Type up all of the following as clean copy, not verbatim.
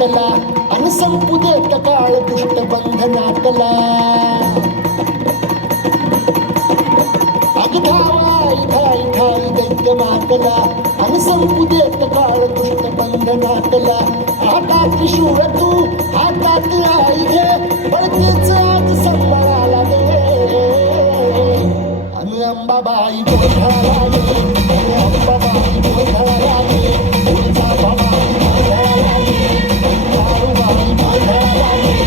मांडला आणि संपू देत काळ दुष्ट बंधनातला. धावाई धाई धाई दैत्य मातला आणि संपू देत काळ दुष्ट बंधनातला. हातात त्रिशूळ तू हातात आई घे बळतेच आज संबळाला दे. आणि अंबाबाई गोंधळाला ये, आणि अंबाबाई गोंधळाला ये, तुळजाभवानी गोंधळाला ये, दारूबाई गोंधळाला ये.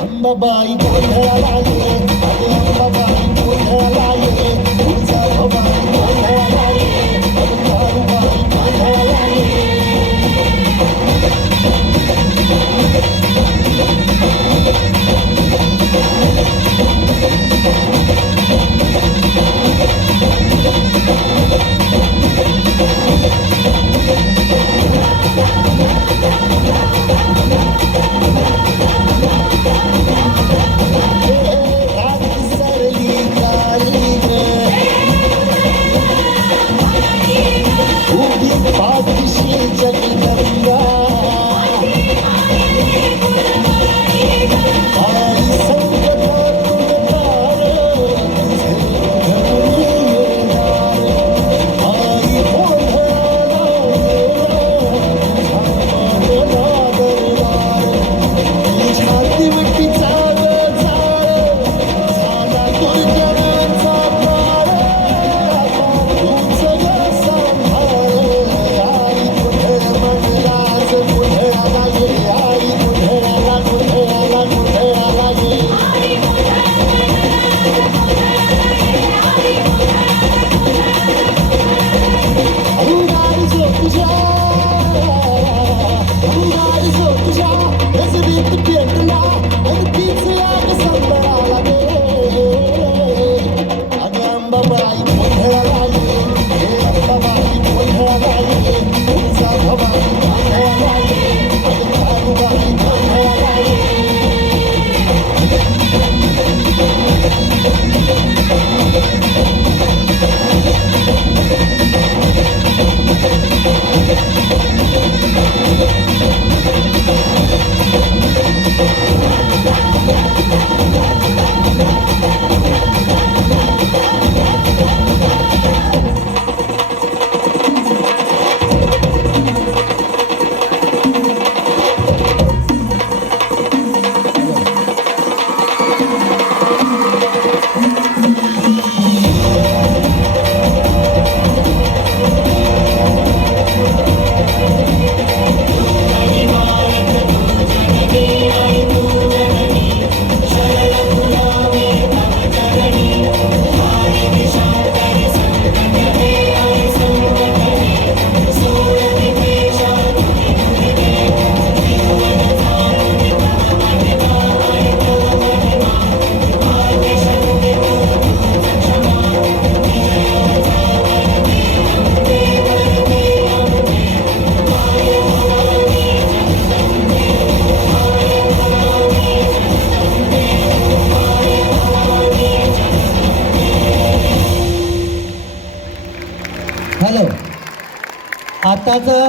अंबाबाई गोंधळाला ये, आणि अंबाबाई गोंधळाला ये, तुळजाभवानी गोंधळाला ये, आणि दारूबाई गोंधळाला ये. आता जर